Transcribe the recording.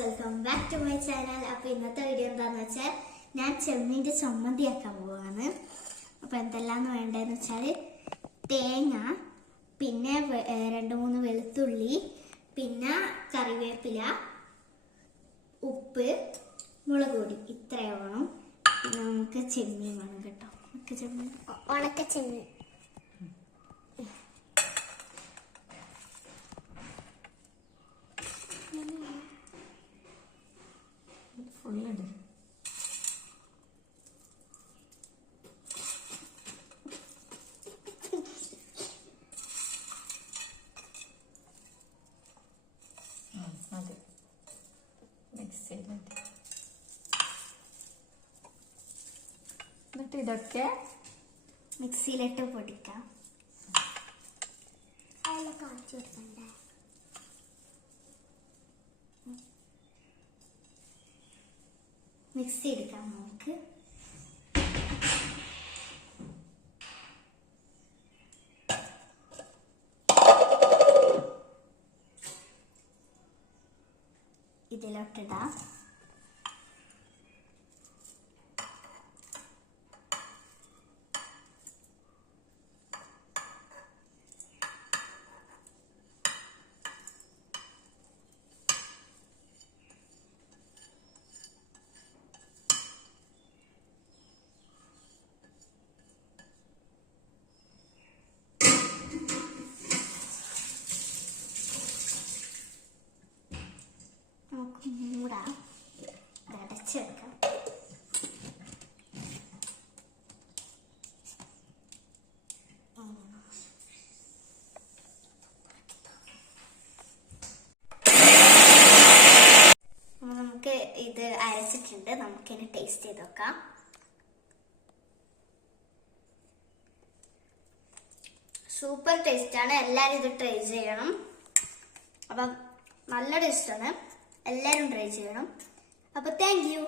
Welcome back to my channel. അപ്പോൾ ഇന്നത്തെ video എന്താണെന്ന് വെച്ചാൽ ഞാൻ ചെമ്മീൻ്റെ ചമ്മന്തി ആക്കാൻ പോവാണ്. അപ്പോൾ എന്തെല്ലാമെന്ന് വേണ്ടതെന്ന് വെച്ചാൽ തേങ്ങ, പിന്നെ 2-3 വെളുത്തുള്ളി, പിന്നെ കറിവേപ്പില, ഉപ്പ്, മുളക് പൊടി ഇത്രയും വേണം. പിന്നെ നമുക്ക് ചെമ്മീൻ വേണം കേട്ടോ. ഉണക്ക ചെമ്മീൻ. ഫുള്ളുണ്ട്. അതെ, മിക്സ് ചെയ്തിട്ട് എന്നിട്ട് ഇതൊക്കെ മിക്സിയിലിട്ട് പൊടിക്കാം. കാണിച്ചു കൊടുക്കണ്ടേ? മിക്സി എടുക്കാം നമുക്ക്. ഇതിലോട്ടിടാം. നമുക്ക് മൂടാം, അടച്ചെടുക്കാം. നമുക്ക് ഇത് അരച്ചിട്ടുണ്ട്, നമുക്കിനി ടേസ്റ്റ് ചെയ്ത് നോക്കാം. സൂപ്പർ ടേസ്റ്റാണ്, എല്ലാവരും ഇത് ട്രൈ ചെയ്യണം. അപ്പം നല്ല ടേസ്റ്റാണ്, എല്ലാവരും ട്രൈ ചെയ്യണം. അപ്പോൾ താങ്ക് യു.